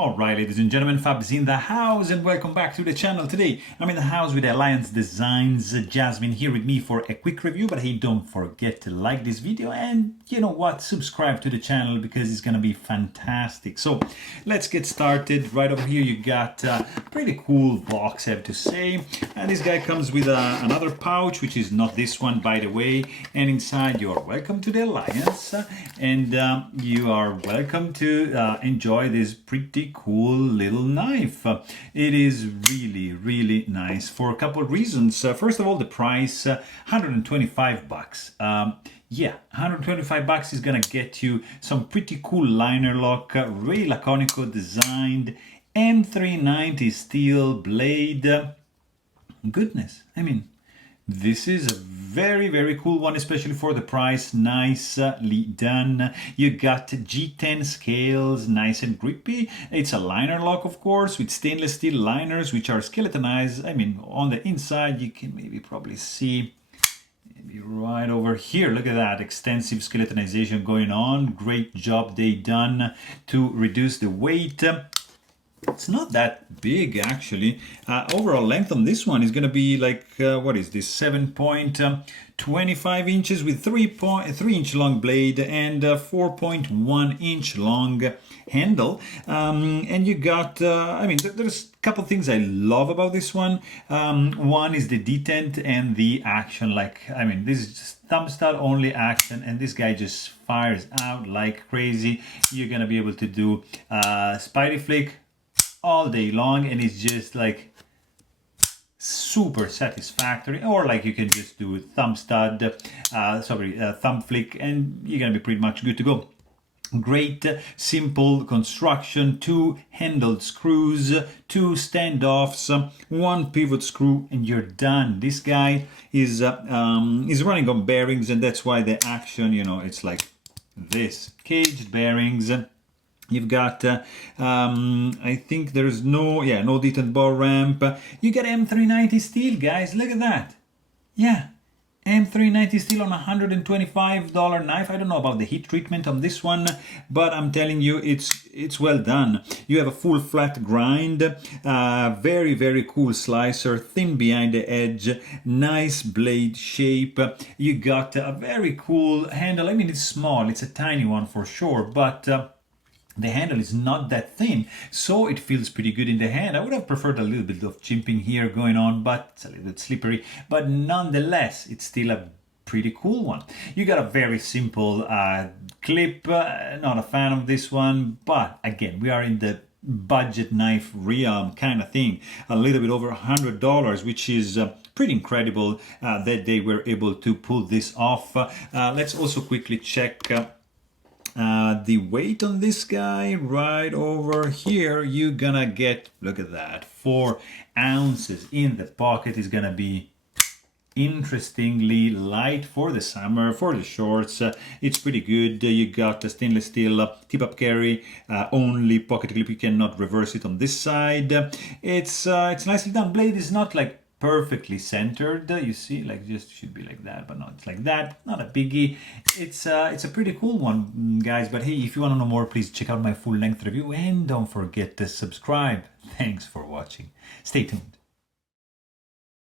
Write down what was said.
Alright, ladies and gentlemen, Fab's in the house and welcome back to the channel. Today I'm in the house with Alliance Designs Jasmine here with me for a quick review, but hey, don't forget to like this video and you know what, subscribe to the channel because it's gonna be fantastic. So let's get started. Right over here you got a pretty cool box, I have to say. This guy comes with another pouch, which is not this one by the way, and inside you're welcome to the Alliance and you are welcome to enjoy this pretty cool little knife. It is really nice for a couple of reasons. First of all, the price, 125 bucks. Yeah, 125 bucks is gonna get you some pretty cool liner lock, Ray Laconico designed M390 steel blade. Goodness, I mean, this is a very cool one, especially for the price. Nicely done. You got G10 scales, nice and grippy. It's a liner lock, of course, with stainless steel liners, which are skeletonized. I mean, on the inside, you can maybe probably see maybe right over here. Look at that, extensive skeletonization going on. Great job they done to reduce the weight. It's not that big actually. Overall length on this one is going to be like, what is this, 7.25 inches with 3 inch long blade and 4.1 inch long handle. And you got, I mean, there's a couple things I love about this one. One is the detent and the action. Like, I mean, this is just thumb stud only action, and this guy just fires out like crazy. You're going to be able to do Spidey flick all day long, and it's just like super satisfactory. Or like you can just do thumb stud, thumb flick, and you're gonna be pretty much good to go. Great simple construction, 2 handled screws, 2 standoffs, 1 pivot screw, and you're done. This guy is running on bearings, and that's why the action, you know, it's like this, caged bearings. You've got, I think there's no detent bar ramp. You got M390 steel, guys. Look at that. Yeah, M390 steel on a $125 knife. I don't know about the heat treatment on this one, but I'm telling you, it's well done. You have a full flat grind, very cool slicer, thin behind the edge, nice blade shape. You got a very cool handle. I mean, it's small. It's a tiny one for sure, but the handle is not that thin, so it feels pretty good in the hand. I would have preferred a little bit of chimping here going on, but it's a little bit slippery. But nonetheless, it's still a pretty cool one. You got a very simple clip. Not a fan of this one, but again, we are in the budget knife realm kind of thing. A little bit over $100, which is pretty incredible that they were able to pull this off. Let's also quickly check the weight on this guy. Right over here you're gonna get, look at that, 4 ounces in the pocket. Is gonna be interestingly light for the summer, for the shorts. It's pretty good. You got a stainless steel tip-up carry, only pocket clip. You cannot reverse it on this side. It's nicely done. Blade is not like perfectly centered, you see, like just should be like that, but no, it's like that. Not a biggie. It's a pretty cool one, guys. But hey, if you want to know more, please check out my full-length review and don't forget to subscribe. Thanks for watching. Stay tuned.